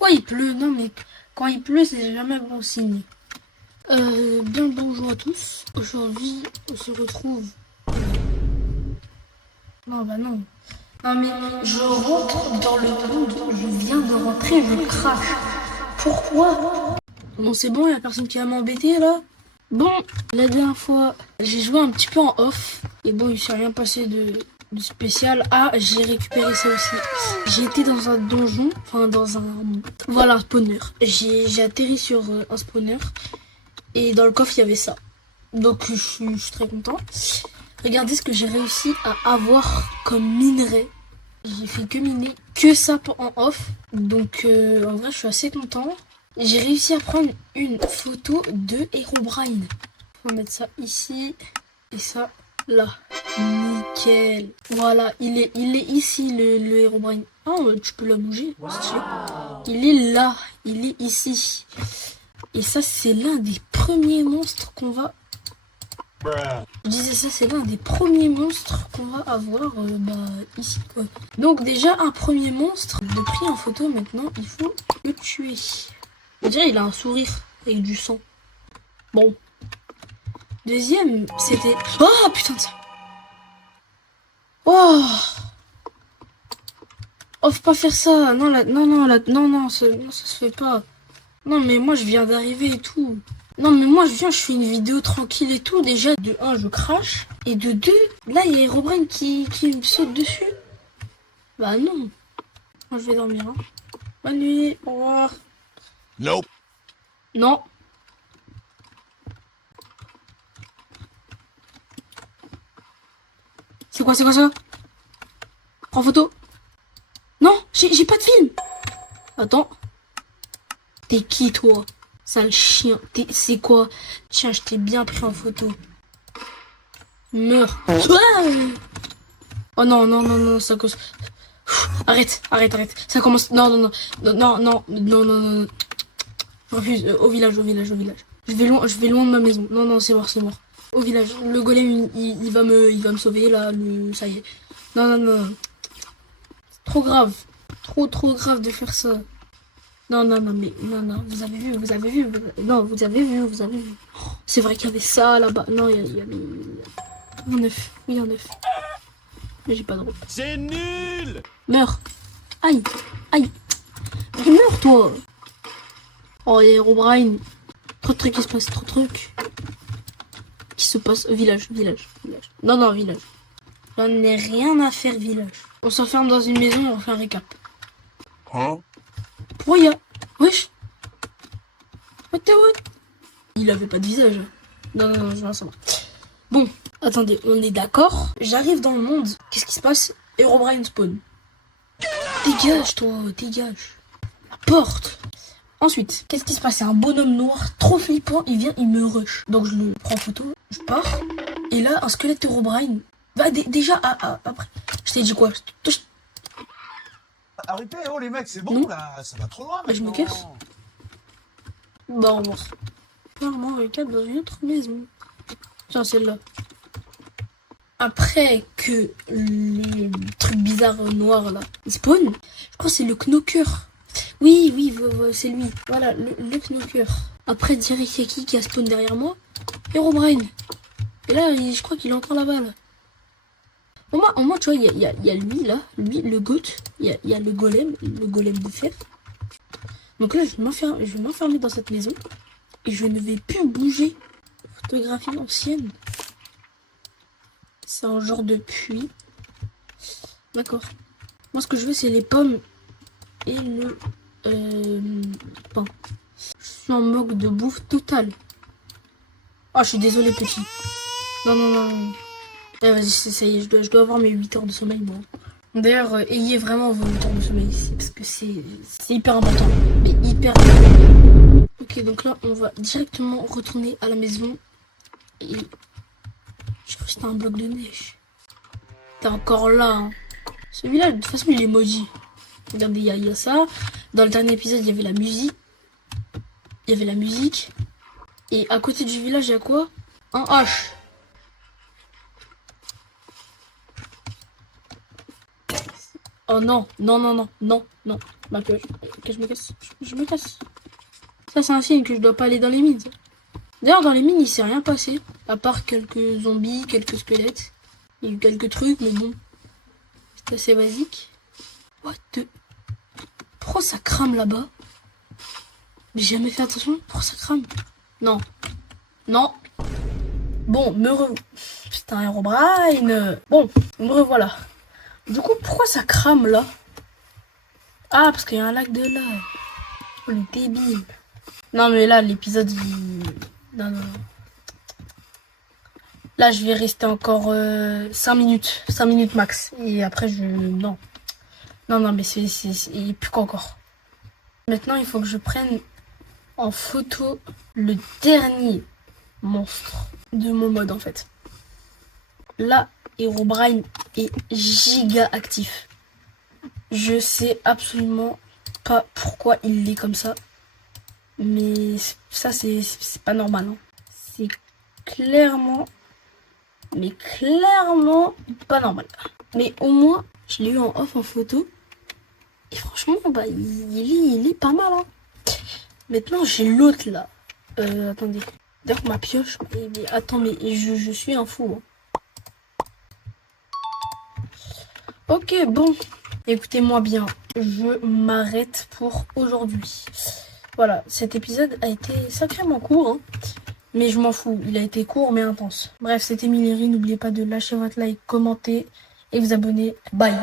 Pourquoi il pleut? Non mais quand il pleut c'est jamais bon signe. Bien le bonjour à tous. Aujourd'hui on se retrouve. Non bah non. Non mais je rentre dans le monde, je viens de rentrer, je crache. Pourquoi? Bon c'est bon, il y a personne qui va m'embêter là. Bon, la dernière fois j'ai joué un petit peu en off. Et bon il s'est rien passé de spécial. Ah, j'ai récupéré ça aussi. J'ai été dans un donjon, enfin dans un... Voilà, un spawner. J'ai atterri sur un spawner. Et dans le coffre, il y avait ça. Donc je suis très content. Regardez ce que j'ai réussi à avoir comme minerai. J'ai fait que miner que ça en off. Donc en vrai, je suis assez content. J'ai réussi à prendre une photo de Herobrine. On va mettre ça ici et ça là. Nickel. Voilà, il est ici le Herobrine. Oh, tu peux la bouger. Il est là, il est ici. Et ça, c'est l'un des premiers monstres qu'on va... Je disais ça, c'est l'un des premiers monstres qu'on va avoir ici, quoi. Donc déjà, un premier monstre de pris en photo, maintenant, il faut le tuer. On dirait il a un sourire avec du sang. Bon. Deuxième, c'était... Oh, putain de ça. Oh, oh, faut pas faire ça. Non, non, ça se fait pas. Non, mais moi, je viens d'arriver et tout. Non, mais moi, je fais une vidéo tranquille et tout. Déjà, de 1, je crache. Et de 2, là, il y a Herobrine qui me saute dessus. Bah non. Moi, je vais dormir, hein. Bonne nuit, au revoir. Nope. Non. C'est quoi ça? Prends photo. Non, j'ai pas de film. Attends. T'es qui, toi? Sale chien. C'est quoi? Tiens, je t'ai bien pris en photo. Meurs. Oh non, ça cause... Arrête. Ça commence... Non. Je refuse. Au village. Je vais loin de ma maison. Non, c'est mort. Au village. Le golem, il va me sauver, là. Ça y est. Non. Trop grave. Trop grave de faire ça. Non, vous avez vu. Non, vous avez vu. C'est vrai qu'il y avait ça là-bas. Non, il y a le... En œuf. Oui, en œuf. Mais j'ai pas de robe. C'est nul. Meurs. Aïe. Mais meurs, toi. Oh, il y a Herobrine. Trop de trucs qui se passent. Qui se passe. Village. Non, village. J'en ai rien à faire, village. On s'enferme dans une maison et on fait un récap. Hein? Pourquoi il y a... Wesh. What? Il avait pas de visage. Non, je vais savoir. Bon, attendez, on est d'accord. J'arrive dans le monde. Qu'est-ce qui se passe? Herobrine spawn. Dégage, toi, dégage. La porte. Ensuite, qu'est-ce qui se passe? C'est un bonhomme noir trop flippant. Il vient, il me rush. Donc je le prends en photo, je pars. Et là, un squelette Herobrine. Bah déjà, après. Je t'ai dit quoi? Arrêtez, oh les mecs, c'est bon Non. là, ça va trop loin. Bah, je me casse. Bah, on va clairement récap dans une autre maison. Tiens, celle-là. Après que le truc bizarre noir là spawn, je crois que c'est le Knocker. Oui, c'est lui. Voilà, le Knocker. Après, direct, il y a qui a spawn derrière moi? Herobrine. Et là, je crois qu'il est encore là-bas, là. Au moins, tu vois, il y a lui, là. Lui, le goat. Il y a le golem de fer. Donc là, je vais m'enfermer dans cette maison. Et je ne vais plus bouger. Photographie ancienne. C'est un genre de puits. D'accord. Moi, ce que je veux, c'est les pommes et le pain. Je suis en mode de bouffe totale. Oh, je suis désolé, petit. Non. Vas-y, ça y est, je dois avoir mes 8 heures de sommeil, moi. D'ailleurs, ayez vraiment vos 8 heures de sommeil ici, parce que c'est hyper important. Mais hyper important. Ok, donc là, on va directement retourner à la maison. Et... je crois que c'était un bloc de neige. T'es encore là, hein. Celui-là, de toute façon, il est maudit. Regardez, il y a ça. Dans le dernier épisode, il y avait la musique. Et à côté du village, il y a quoi? Un H. Oh non, non, non, non, non, non. Bah que je me casse. Je me casse. Ça, c'est un signe que je dois pas aller dans les mines. D'ailleurs, dans les mines, il s'est rien passé. À part quelques zombies, quelques squelettes. Il y a eu quelques trucs, mais bon. C'est assez basique. What the... Pourquoi ça crame là-bas? J'ai jamais fait attention. Pourquoi ça crame? Non. Non. Bon, Putain, Herobrine. Bon, me revoilà. Du coup, pourquoi ça crame là? Ah, parce qu'il y a un lac de lave. Oh, le débile. Non, mais là, l'épisode... Non, non. Là, je vais rester encore 5 minutes. 5 minutes max. Et après, Non. Non, non, mais il n'y a plus qu'encore. Maintenant, il faut que je prenne en photo le dernier monstre de mon mode, en fait. Là, Herobrine est giga actif. Je sais absolument pas pourquoi il est comme ça. Mais ça, c'est pas normal. Hein. C'est clairement... Mais clairement pas normal. Mais au moins, je l'ai eu en off en photo. Et franchement, bah, il est pas mal. Hein. Maintenant, j'ai l'autre là. Attendez. D'ailleurs, ma pioche. Mais attends, mais je suis un fou. Hein. Ok, bon. Écoutez-moi bien. Je m'arrête pour aujourd'hui. Voilà, cet épisode a été sacrément court. Hein. Mais je m'en fous, il a été court mais intense. Bref, c'était Mileri, n'oubliez pas de lâcher votre like, commenter et vous abonner. Bye.